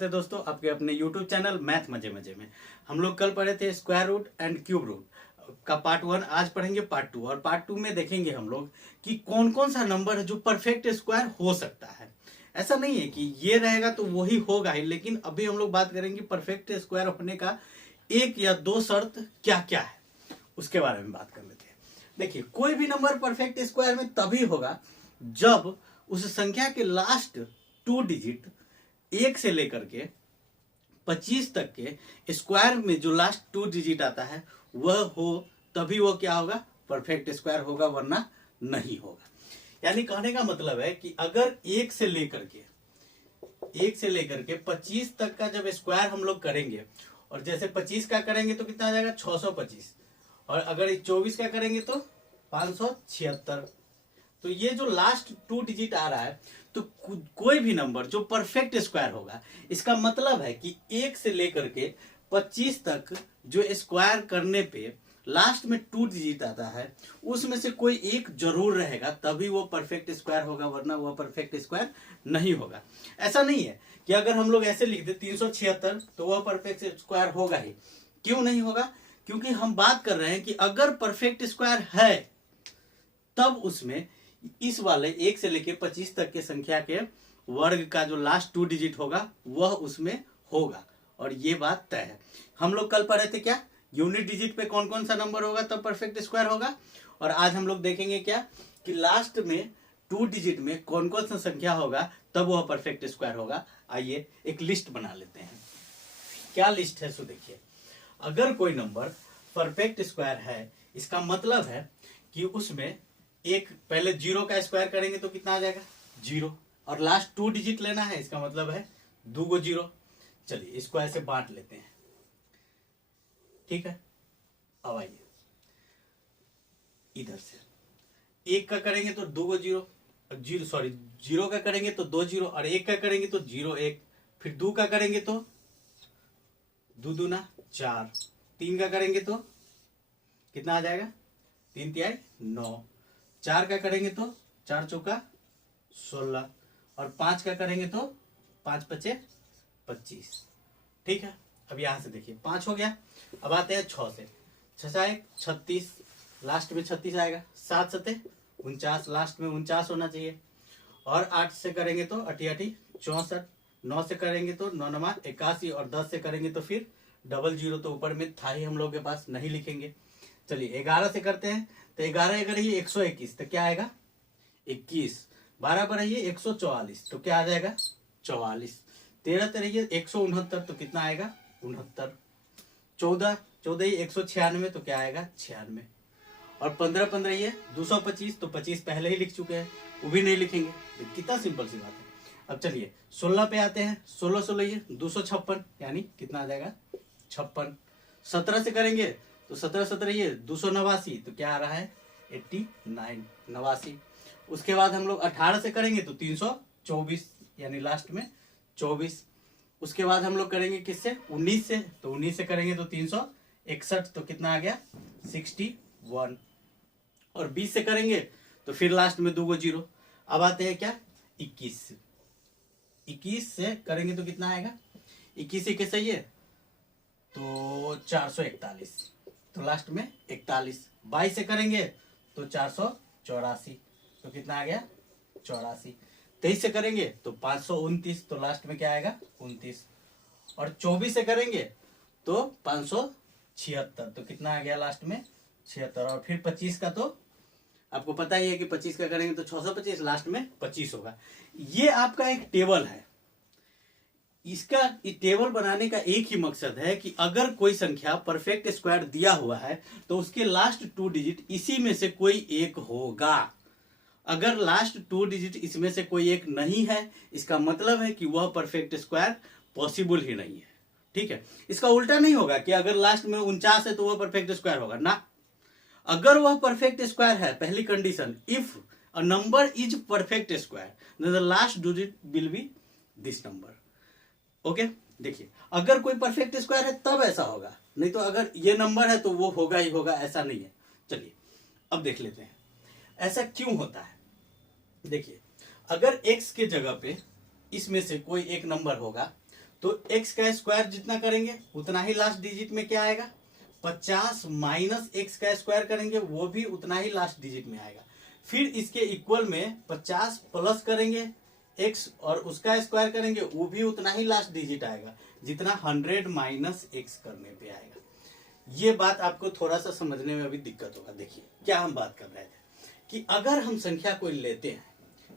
स्वागत है दोस्तों आपके अपने YouTube चैनल मैथ मजे मजे में। हम लोग कल पढ़े थे square root and cube root का पार्ट 1, आज पढ़ेंगे पार्ट 2 और पार्ट 2 में देखेंगे हम लोग कि कौन कौन सा नंबर है जो परफेक्ट स्क्वायर हो सकता है। ऐसा नहीं है कि ये रहेगा तो वही होगा ही, लेकिन अभी हम लोग बात करेंगे परफेक्ट स्क्वायर होने का एक या दो शर्त क्या क्या है, उसके बारे में बात कर लेते हैं। देखिए, कोई भी नंबर परफेक्ट स्क्वायर में तभी होगा जब उस संख्या के लास्ट 2 डिजिट 1 से लेकर के 25 तक के स्क्वायर में जो लास्ट 2 डिजिट आता है वह हो, तभी वो क्या होगा, परफेक्ट स्क्वायर होगा, वरना नहीं होगा। यानी कहने का मतलब है कि अगर 1 से लेकर के 25 तक का जब स्क्वायर हम लोग करेंगे, और जैसे 25 का करेंगे तो कितना आ जाएगा 625, और अगर 24 का करेंगे तो 576, तो ये जो लास्ट 2 डिजिट आ रहा है, तो कोई भी नंबर जो परफेक्ट स्क्वायर होगा, इसका मतलब है कि 1 से लेकर के 25 तक जो स्क्वायर करने पे लास्ट में 2 डिजिट आता है, उसमें से कोई एक जरूर रहेगा, तभी वो परफेक्ट स्क्वायर होगा, वरना वो परफेक्ट स्क्वायर नहीं होगा। ऐसा नहीं है कि अगर हम लोग ऐसे लिख दे 376 तो वह परफेक्ट स्क्वायर होगा ही। क्यों नहीं होगा? क्योंकि हम बात कर रहे हैं कि अगर परफेक्ट स्क्वायर है तब उसमें इस वाले 1 से लेके 25 तक के संख्या के वर्ग का जो लास्ट 2 डिजिट होगा वह उसमें होगा, और ये बात तय है। हम लोग कल पढ़े थे क्या, यूनिट डिजिट पे कौन कौन सा नंबर होगा तब परफेक्ट स्क्वायर होगा, और आज हम लोग देखेंगे क्या कि लास्ट में 2 डिजिट में कौन कौन सा संख्या होगा तब वह परफेक्ट स्क्वायर होगा। आइए एक लिस्ट बना लेते हैं। क्या लिस्ट है, सो देखिए। अगर कोई नंबर परफेक्ट स्क्वायर है, इसका मतलब है कि उसमें एक पहले 0 का स्क्वायर करेंगे तो कितना आ जाएगा 0, और लास्ट 2 डिजिट लेना है, इसका मतलब है 2 गो 0। चलिए इसको ऐसे बांट लेते हैं, ठीक है। अब आइए इधर से 1 का करेंगे तो 2 गो 0, 0 का करेंगे तो 2 0, और 1 का करेंगे तो 0 1, फिर 2 का करेंगे तो 2 दूना 4, 3 का करेंगे तो कितना आ जाएगा 3 तिहाई 9, 4 का करेंगे तो 4 चौका 16, और 5 का करेंगे तो 5 पचे 25। ठीक है, अब यहां से देखिए 5 हो गया। अब आते हैं 6 से, 6 36, लास्ट में 36 आएगा, 7 सते 49, लास्ट में 49 होना चाहिए, और 8 से करेंगे तो 8 8 64, 9 से करेंगे तो 9 9 81, और 10 से करेंगे तो फिर 00 तो ऊपर में था ही हम लोग के पास, नहीं लिखेंगे। चलिए 11 से करते हैं, तो 11 अगर ये 121 तो क्या आएगा 21, 12 पर है 144 तो क्या आ जाएगा 44, 13 तेरह ये 169 तो कितना आएगा 69, 14 ये 196 तो क्या आएगा 96, और 15 ये 225 तो 25 पहले ही लिख चुके हैं, वो भी नहीं लिखेंगे। तो कितना सिंपल सी बात है। अब चलिए 16 पे आते हैं, 16 ये 256 यानी कितना आ जाएगा 56, 17 से करेंगे तो 17 ये 289 तो क्या आ रहा है 89 89। उसके बाद हम लोग 18 से करेंगे तो 324 यानी लास्ट में 24। उसके बाद हम लोग करेंगे किससे 19 से, तो 19 से करेंगे तो 361 तो कितना आ गया 61, और 20 से करेंगे तो फिर लास्ट में 2 गो 0। अब आते हैं क्या 21 से करेंगे तो कितना आएगा 21 से कैसे ये तो 441, तो लास्ट में 41। 22 से करेंगे तो 484 तो कितना आ गया 84। 23 से करेंगे तो 529 तो लास्ट में क्या आएगा 29, और 24 से करेंगे तो 576 तो कितना आ गया लास्ट में 76, और फिर 25 का तो आपको पता ही है कि 25 का करेंगे तो 625, लास्ट में 25 होगा। ये आपका एक टेबल है। इसका टेबल बनाने का एक ही मकसद है कि अगर कोई संख्या परफेक्ट स्क्वायर दिया हुआ है तो उसके लास्ट 2 डिजिट इसी में से कोई एक होगा। अगर लास्ट 2 डिजिट इसमें से कोई एक नहीं है, इसका मतलब है कि वह परफेक्ट स्क्वायर पॉसिबल ही नहीं है। ठीक है, इसका उल्टा नहीं होगा कि अगर लास्ट में 49 है तो वह परफेक्ट स्क्वायर होगा ना। अगर वह परफेक्ट स्क्वायर है, पहली condition, if a number is perfect square then the last digit will be this number. Okay, देखिए अगर कोई परफेक्ट स्क्वायर है तब ऐसा होगा, नहीं तो अगर ये नंबर है तो वो होगा ही होगा, ऐसा नहीं है। चलिए अब देख लेते हैं ऐसा क्यों होता है। देखिए, अगर x के जगह पे इसमें से कोई एक नंबर होगा तो x का स्क्वायर जितना करेंगे उतना ही लास्ट डिजिट में क्या आएगा, 50 माइनस x का स्क्वायर करेंगे वो भी उतना ही लास्ट डिजिट में आएगा। फिर इसके इक्वल में 50 प्लस करेंगे x और उसका स्क्वायर करेंगे वो भी उतना ही लास्ट डिजिट आएगा जितना 100 माइनस x करने पे आएगा। ये बात आपको थोड़ा सा समझने में अभी दिक्कत होगा। देखिए क्या हम बात कर रहे थे कि अगर हम संख्या कोई लेते हैं,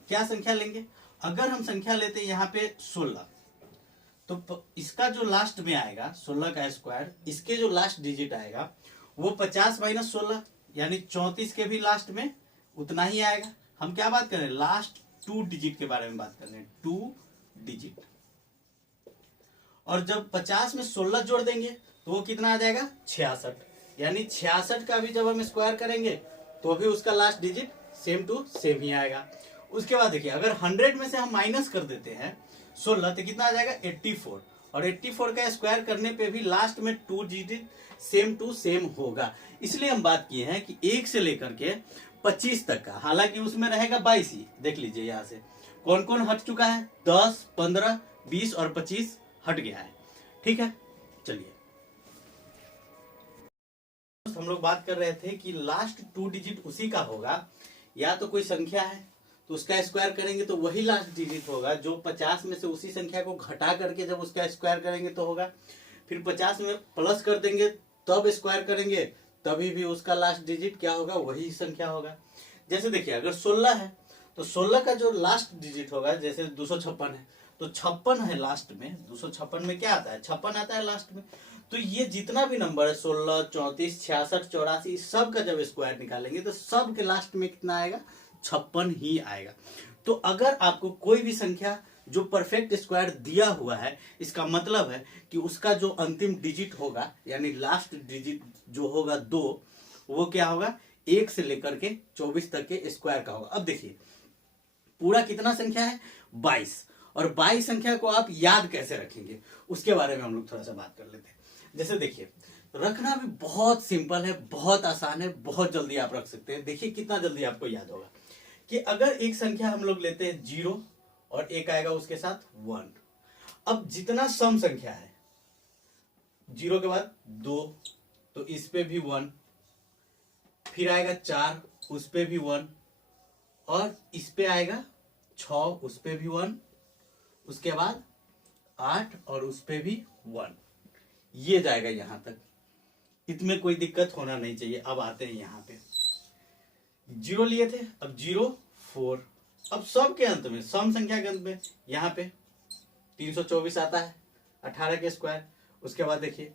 क्या संख्या लेंगे, अगर हम संख्या लेते हैं यहाँ पे 16, तो इसका जो लास्ट में आएगा 16 का स्क्वायर, इसके जो लास्ट डिजिट आएगा वो 50 माइनस 16 यानी 34 के भी लास्ट में उतना ही आएगा। हम क्या बात कर रहे हैं, लास्ट 2 डिजिट के बारे में बात कर रहे हैं, 2 डिजिट। और जब 50 में 16 जोड़ देंगे तो वो कितना आ जाएगा, 66, यानी 66 का भी जब हम स्क्वायर करेंगे तो भी उसका last digit same to same ही आएगा। उसके बाद देखिए अगर 100 में से हम माइनस कर देते हैं 16 तो कितना आ जाएगा, 84, और 84 का स्क्वायर करने पे भी लास्ट में 2 डिजिट सेम टू सेम होगा। इसलिए हम बात किए हैं कि 1 से लेकर के 25 तक का, हालांकि उसमें रहेगा 22 ही। देख लीजिए यहाँ से कौन कौन हट चुका है, 10, 15, 20 और 25 हट गया है। ठीक है, चलिए हम लोग बात कर रहे थे कि लास्ट 2 डिजिट उसी का होगा, या तो कोई संख्या है तो उसका स्क्वायर करेंगे तो वही लास्ट डिजिट होगा जो 50 में से उसी संख्या को घटा करके जब उसका स्क्वायर करेंगे तो होगा। फिर 50 में प्लस कर देंगे तब स्क्वायर करेंगे तभी भी उसका लास्ट डिजिट क्या होगा, वही संख्या होगा। जैसे देखिए अगर 16 है तो 16 का जो लास्ट डिजिट होगा, जैसे 256 है तो 56 है लास्ट में, 256 में क्या आता है, 56 आता है लास्ट में। तो ये जितना भी नंबर है 16, 34, 66, 84 सब का जब स्क्वायर निकालेंगे तो सब के लास्ट में कितना आएगा, 56 ही आएगा। तो अगर आपको कोई भी संख्या जो परफेक्ट स्क्वायर दिया हुआ है, इसका मतलब है कि उसका जो अंतिम डिजिट होगा यानी लास्ट डिजिट जो होगा 2, वो क्या होगा, 1 से लेकर के 24 तक के स्क्वायर का होगा। अब देखिए पूरा कितना संख्या है, 22, और 22 संख्या को आप याद कैसे रखेंगे उसके बारे में हम लोग थोड़ा सा बात कर लेते हैं। जैसे देखिए रखना भी बहुत सिंपल है, बहुत आसान है, बहुत जल्दी आप रख सकते हैं। देखिए कितना जल्दी आपको याद होगा कि अगर एक संख्या हम लोग लेते हैं 0 और एक आएगा उसके साथ 1। अब जितना सम संख्या है 0 के बाद 2 तो इस पे भी 1, फिर आएगा 4 उस पे भी 1, और इस पे आएगा 6 उस पे भी 1, उसके बाद 8 और उस पे भी 1, ये जाएगा यहां तक। इसमें कोई दिक्कत होना नहीं चाहिए। अब आते हैं यहाँ पे 0 लिए थे, अब 0, 4। अब सब के अंत में, सम संख्या के अंत में यहाँ पे 324 आता है 18 के स्क्वायर। उसके बाद देखिए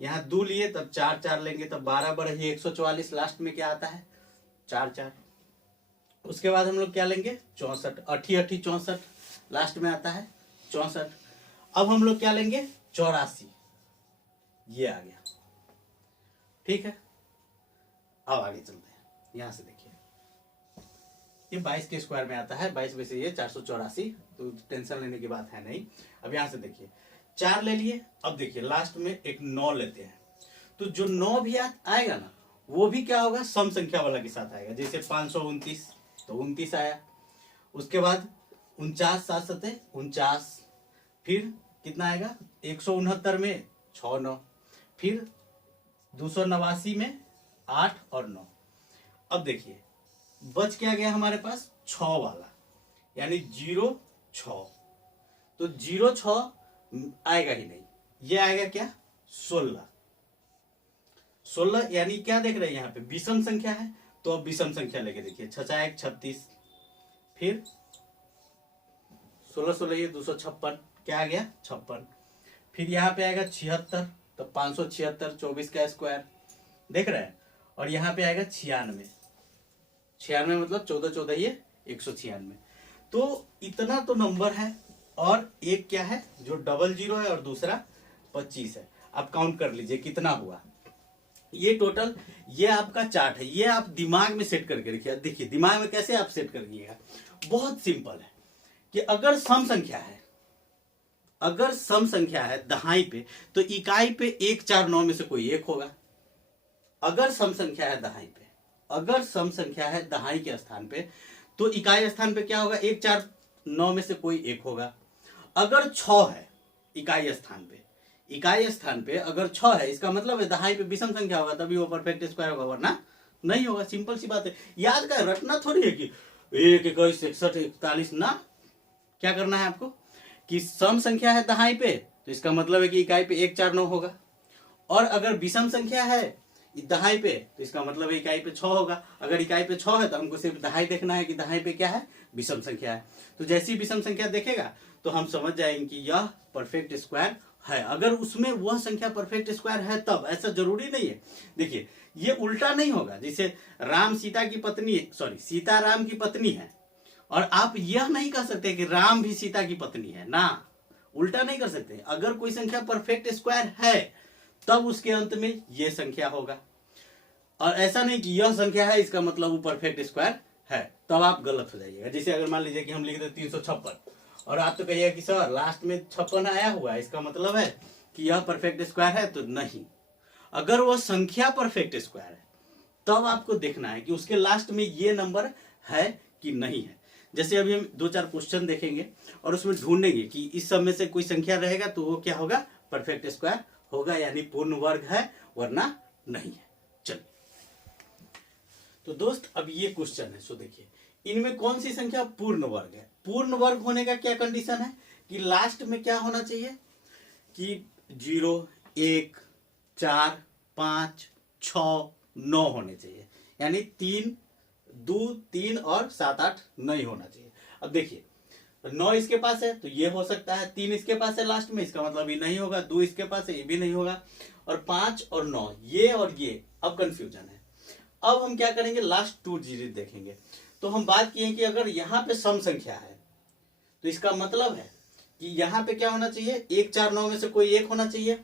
यहाँ 2 लिए तब 4, 4 लेंगे तब 12 बढ़े 144, लास्ट में क्या आता है, 4, 4। उसके बाद हम लोग क्या लेंगे, 64, 8, 64, लास्ट में आता है 64। अब हम लोग क्या लेंगे, 84, ये आ गया। ठीक है, अब आगे चलते हैं। यहां से देखिए ये 22 के स्क्वायर में आता है, 22 में से ये 484, तो टेंशन लेने की बात है नहीं। अब यहां से देखिए 4 ले लिए, अब देखिए लास्ट में एक 9 लेते हैं, तो जो 9 भी आएगा ना वो भी क्या होगा, सम संख्या वाला के साथ आएगा। जैसे 529 तो 29 आया, उसके बाद 49, 7 7 49, फिर कितना आएगा, 169 में 6 9, फिर 289 में 8 और 9। अब देखिए बच क्या गया हमारे पास, 6 वाला, यानी 0 6, तो 0 6 आएगा ही नहीं, ये आएगा क्या, 16। 16 यानी क्या देख रहे हैं यहाँ पे, विषम संख्या है, तो अब विषम संख्या लेके देखिए 6 1 36, फिर 16 16 ये 256, क्या आ गया, 56। फिर यहाँ पे आएगा 76, तो 576, 24 का स्क्वायर देख रहे हैं, और यहाँ पे आएगा 96, 96 मतलब 14 14 ये 196। तो इतना तो नंबर है, और एक क्या है जो डबल 0 है और दूसरा 25 है। आप काउंट कर लीजिए कितना हुआ। ये टोटल, ये आपका चार्ट है, ये आप दिमाग में सेट करके रखिए। देखिए दिमाग में कैसे आप सेट करिएगा, बहुत सिंपल है कि अगर सम संख्या है, अगर सम संख्या है दहाई पे, तो इकाई पे 1 4 9 में से कोई एक होगा। अगर सम संख्या है दहाई पे, अगर सम संख्या है दहाई के स्थान पे, तो इकाई स्थान पे क्या होगा, 1 4 9 में से कोई एक होगा। अगर 6 है इकाई स्थान पे। इकाई स्थान पे अगर 6 है, इसका मतलब है दहाई पे विषम संख्या होगा, तभी वो परफेक्ट स्क्वायर होगा, वरना नहीं होगा। सिंपल सी बात है, याद का रटना थोड़ी है कि 1, 21, 61, 41 ना। क्या करना है आपको कि सम संख्या है दहाई पे, तो इसका मतलब है कि इकाई पे 1, 4, 9 होगा। और अगर विषम संख्या है दहाई पे, तो इसका मतलब है इकाई पे 6 होगा। अगर इकाई पे 6 है तो हमको सिर्फ दहाई देखना है कि दहाई पे क्या है, विषम संख्या है। तो जैसी विषम संख्या देखेगा तो हम समझ जाएंगे कि यह परफेक्ट स्क्वायर है। अगर उसमें वह संख्या परफेक्ट स्क्वायर है तब, ऐसा जरूरी नहीं है। देखिए ये उल्टा नहीं होगा, जैसे राम सीता की पत्नी, सॉरी सीता राम की पत्नी है, और आप यह नहीं कह सकते कि राम भी सीता की पत्नी है ना, उल्टा नहीं कर सकते। अगर कोई संख्या परफेक्ट स्क्वायर है तब उसके अंत में यह संख्या होगा, और ऐसा नहीं कि यह संख्या है इसका मतलब वो परफेक्ट स्क्वायर है, तब आप गलत हो जाइएगा। जैसे अगर मान लीजिए कि हम लिख दे 356 और आप तो कहिएगा कि सर लास्ट में 56 आया हुआ है, इसका मतलब है कि यह परफेक्ट स्क्वायर है, तो नहीं। अगर वह संख्या परफेक्ट स्क्वायर है तब आपको देखना है कि उसके लास्ट में ये नंबर है कि नहीं है। जैसे अभी हम 2-4 क्वेश्चन देखेंगे और उसमें ढूंढेंगे कि इस सब में से कोई संख्या रहेगा तो वो क्या होगा, परफेक्ट स्क्वायर होगा, यानी पूर्ण वर्ग है, वरना नहीं है। चलिए तो दोस्त अब ये क्वेश्चन है, सो देखिए इनमें कौन सी संख्या पूर्ण वर्ग है। पूर्ण वर्ग होने का क्या कंडीशन है कि लास्ट में क्या होना चाहिए कि 0, 1, 4, 5, 6, 9 होने चाहिए, यानी 3, 2, 3 और 7, 8 नहीं होना चाहिए। अब देखिए 9 इसके पास है तो ये हो सकता है, 3 इसके पास है लास्ट में, इसका मतलब ये नहीं होगा, 2 इसके पास है ये भी नहीं होगा, और 5 और 9 ये और ये, अब कंफ्यूजन है। अब हम क्या करेंगे, लास्ट 2 डिजिट देखेंगे। तो हम बात किए कि अगर यहाँ पे सम संख्या है तो इसका मतलब है कि यहाँ पे क्या होना चाहिए, 1, 4, 9 में से कोई एक होना चाहिए,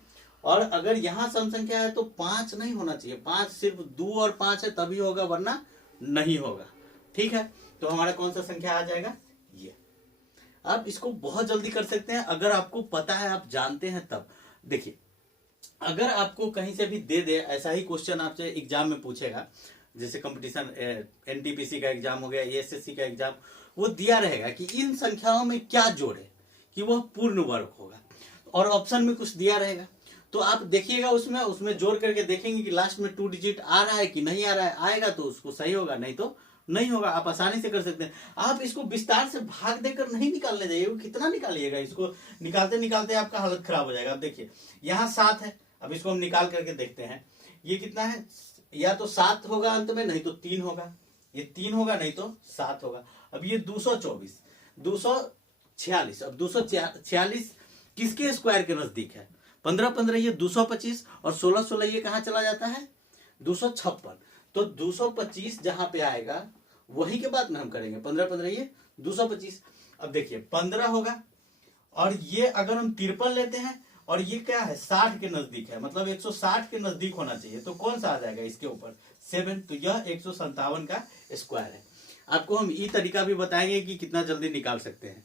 और अगर यहाँ सम संख्या है तो 5 नहीं होना चाहिए, 5 सिर्फ 2 और 5 है तभी होगा, वरना नहीं होगा। ठीक है, तो हमारा कौन सा संख्या आ जाएगा, ये। आप इसको बहुत जल्दी कर सकते हैं अगर आपको पता है, आप जानते हैं तब। देखिए अगर आपको कहीं से भी दे दे, ऐसा ही क्वेश्चन आपसे एग्जाम में पूछेगा, जैसे कंपटीशन एनटीपीसी का एग्जाम हो गया, एएसएससी का एग्जाम, वो दिया रहेगा कि इन संख्याओं में क्या जोड़े कि वह पूर्ण वर्ग होगा, और ऑप्शन में कुछ दिया रहेगा, तो आप देखिएगा उसमें जोड़ करके देखेंगे कि लास्ट में 2 डिजिट आ रहा है कि नहीं आ रहा है। आएगा तो उसको सही होगा, नहीं तो नहीं होगा। आप आसानी से कर सकते हैं। आप इसको विस्तार से भाग देकर नहीं निकालने जाइए, वो कितना निकालिएगा, इसको निकालते निकालते आपका हालत खराब हो जाएगा। अब देखिए यहाँ 7 है, अब इसको हम निकाल करके देखते हैं ये कितना है, या तो 7 होगा अंत में, नहीं तो 3 होगा, ये 3 होगा नहीं तो 7 होगा। अब ये 224, 246, अब 246 किसके स्क्वायर के नजदीक है, 15, 15 ये 225, और 16, 16 ये कहाँ चला जाता है, 256। तो 225 जहां पे आएगा वही के बाद में हम करेंगे, 15, 15 ये 225। अब देखिए 15 होगा, और ये अगर हम 53 लेते हैं, और ये क्या है 60 के नजदीक है, मतलब 160 के नजदीक होना चाहिए, तो कौन सा आ जाएगा इसके ऊपर, 7। तो यह 157 का स्क्वायर है। आपको हम ये तरीका भी बताएंगे कि कितना जल्दी निकाल सकते हैं।